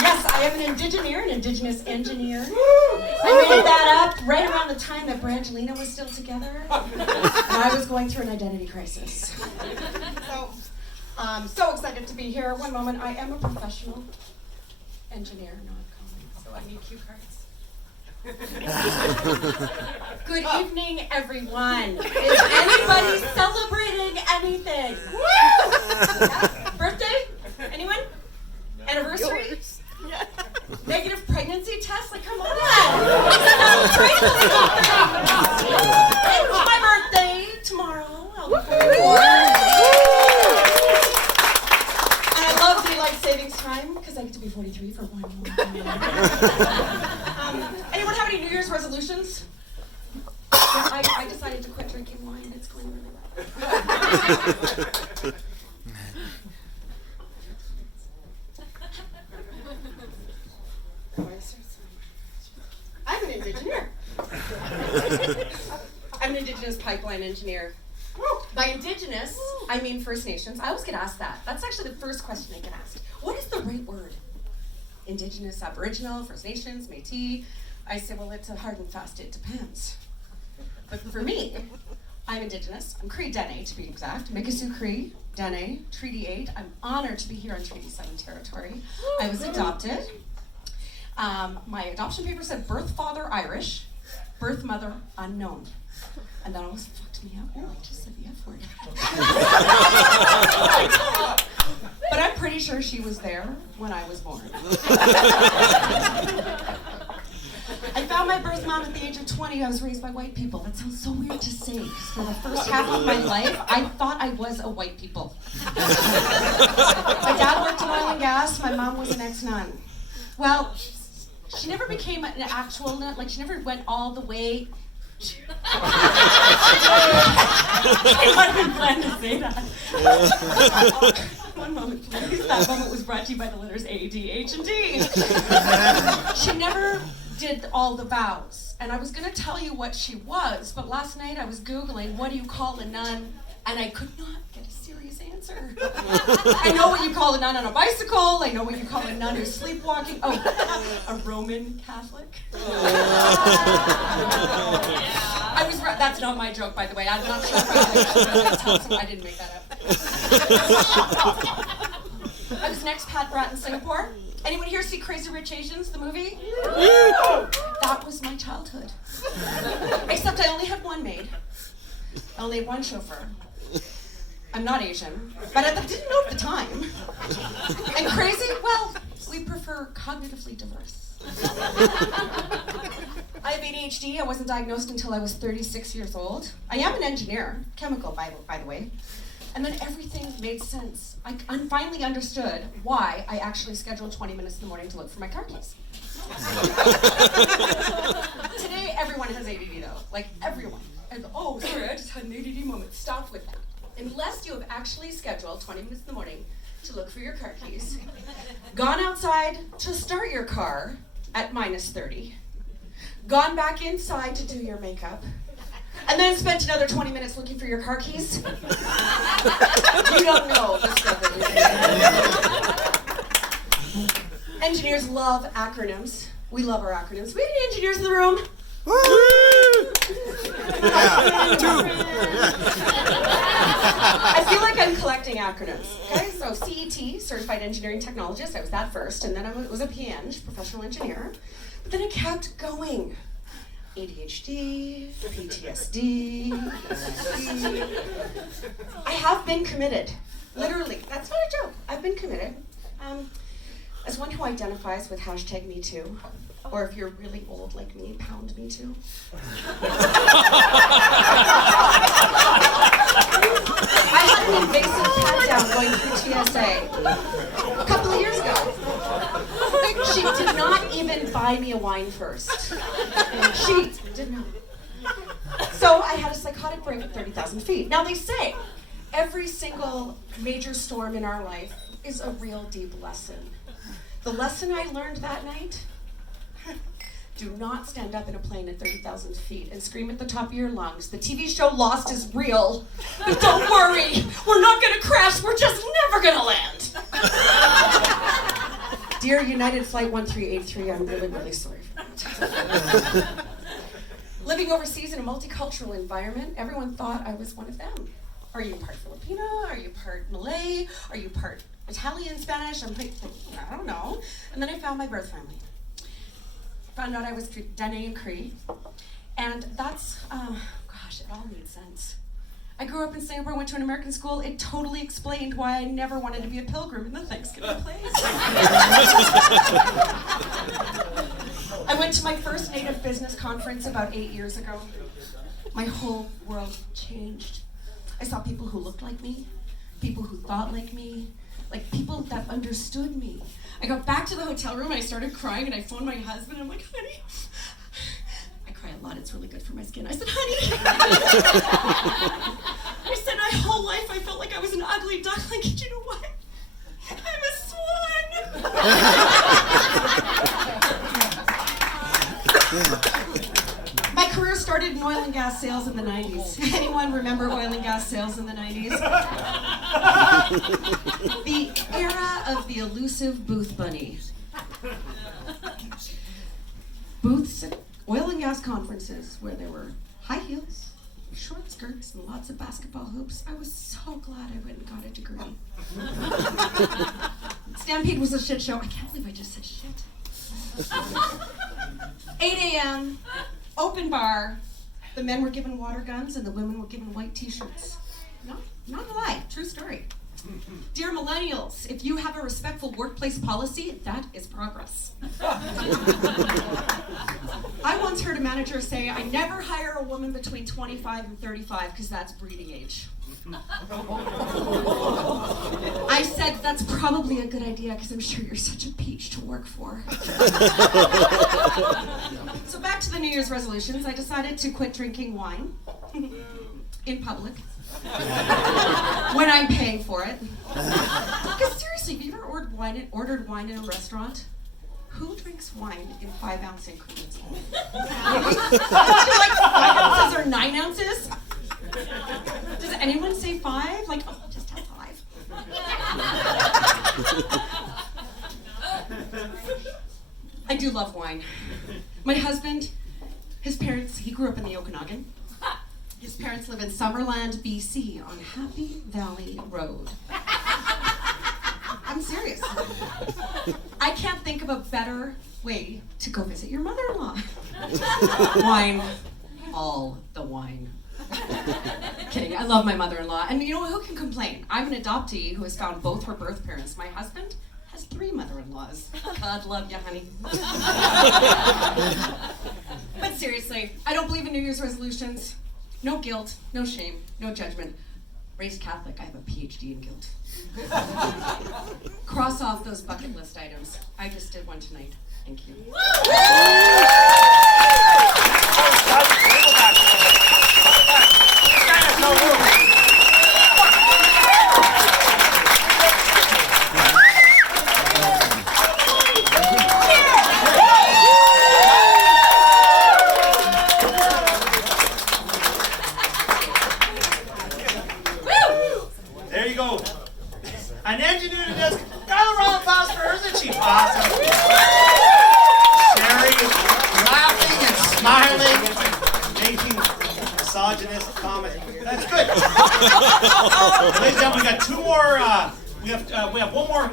Yes, I am an Indigeneer, an Indigenous engineer. I made that up right around the time that Brangelina was still together. And I was going through an identity crisis. So, I'm so excited to be here. One moment, I am a professional engineer, not comic, so I need cue cards. Good evening, everyone. Is anybody celebrating anything? Yeah. Birthday? Anyone? Anniversary? Negative pregnancy test? Like, come on! Celebrate something! It's my birthday tomorrow. I'll be 44. And I love daylight savings time because I get to be 43 for 1 more. Anyone have any New Year's resolutions? Yeah, I decided to quit drinking wine. It's going really well. I'm an Indigeneer. I'm an Indigenous pipeline engineer. By Indigenous, I mean First Nations. I always get asked that. That's actually the first question I get asked. What is the right word? Indigenous, Aboriginal, First Nations, Métis. I say, well, it's a hard and fast, it depends. But for me, I'm Indigenous. I'm Cree Dene, to be exact. Mikisew Cree, Dene, Treaty 8. I'm honored to be here on Treaty 7 territory. I was adopted. My adoption paper said birth father Irish, birth mother unknown. And that almost fucked me up. Oh, I just said the F word. But I'm pretty sure she was there when I was born. I found my birth mom at the age of 20. I was raised by white people. That sounds so weird to say, because for the first half of my life, I thought I was a white people. My dad worked in oil and gas. My mom was an ex-nun. Well, she never became an actual nun. Like, she never went all the way. I didn't plan to say that. One moment, please. That moment was brought to you by the letters A, D, H, and D. She never did all the vows. And I was going to tell you what she was, but last night I was Googling, what do you call a nun? And I could not get a serious answer. I know what you call a nun on a bicycle. I know what you call a nun who's sleepwalking. Oh, a Roman Catholic. That's not my joke, by the way. I'm not sure if I didn't make that up. I was an expat brat in Singapore. Anyone here see Crazy Rich Asians, the movie? That was my childhood. Except I only had one maid. I only had one chauffeur. I'm not Asian, but I didn't know at the time. And crazy? Well, we prefer cognitively diverse. I have ADHD. I wasn't diagnosed until I was 36 years old. I am an engineer, chemical by the way. And then everything made sense. I finally understood why I actually scheduled 20 minutes in the morning to look for my car keys. Today, everyone has ADD though. Like, everyone. And, oh, sorry, I just had an ADD moment. Stop with that. Unless you have actually scheduled 20 minutes in the morning to look for your car keys, gone outside to start your car at minus 30, gone back inside to do your makeup, and then spent another 20 minutes looking for your car keys. You don't know the struggle. Engineers love acronyms. We love our acronyms. We have any engineers in the room? I feel like I'm collecting acronyms. Okay, so CET, Certified Engineering Technologist, I was that first, and then I was a PN, Professional Engineer. But then I kept going. ADHD, PTSD, ESD. I have been committed. Literally, that's not a joke. I've been committed. As one who identifies with #MeToo, or if you're really old like me, #MeToo. I had an invasive pat down going through TSA a couple of years ago. She did not even buy me a wine first. She did not. So I had a psychotic break at 30,000 feet. Now they say every single major storm in our life is a real deep lesson. The lesson I learned that night: do not stand up in a plane at 30,000 feet and scream at the top of your lungs, the TV show Lost is real, but don't worry, we're not gonna crash, we're just never gonna land. Dear United Flight 1383, I'm really, really sorry for that. Living overseas in a multicultural environment, everyone thought I was one of them. Are you part Filipino? Are you part Malay? Are you part Italian, Spanish? I'm like, I don't know. And then I found my birth family. Found out I was Dene and Cree. And that's, gosh, it all made sense. I grew up in Singapore, went to an American school. It totally explained why I never wanted to be a pilgrim in the Thanksgiving plays. I went to my first Native business conference about 8 years ago. My whole world changed. I saw people who looked like me, people who thought like me, like people that understood me. I got back to the hotel room and I started crying and I phoned my husband and I'm like, honey, I cry a lot, it's really good for my skin. I said, honey, I said my whole life I felt like I was an ugly duckling. And you know what? I'm a swan. My career started in oil and gas sales in the 90s. Anyone remember oil and gas sales in the 90s? The era of the elusive booth bunny. Booths at oil and gas conferences where there were high heels, short skirts, and lots of basketball hoops. I was so glad I went and got a degree. Stampede was a shit show. I can't believe I just said shit. 8 a.m., open bar. The men were given water guns and the women were given white t-shirts. Not a lie, true story. Dear millennials, if you have a respectful workplace policy, that is progress. I once heard a manager say, I never hire a woman between 25 and 35 because that's breeding age. I said, that's probably a good idea because I'm sure you're such a peach to work for. So back to the New Year's resolutions. I decided to quit drinking wine in public when I'm paying for it. Because seriously, have you ever ordered wine in a restaurant? Who drinks wine in 5-ounce increments? Do you like 5 ounces or 9 ounces? Does anyone say 5? Like, oh, I'll just have 5. I do love wine. My husband, his parents, he grew up in the Okanagan. His parents live in Summerland, BC, on Happy Valley Road. I'm serious. I can't think of a better way to go visit your mother-in-law. Wine. All the wine. Kidding, I love my mother-in-law. And you know what, who can complain? I'm an adoptee who has found both her birth parents. My husband has 3 mother-in-laws. God love you, honey. But seriously, I don't believe in New Year's resolutions. No guilt, no shame, no judgment. Raised Catholic, I have a PhD in guilt. Cross off those bucket list items. I just did one tonight. Thank you. There you go. An engineer to this. Got a round of applause for her, isn't she? Awesome. Sherry laughing and smiling, making misogynist comment. That's good. Ladies and gentlemen, we got 2 more. We have one more.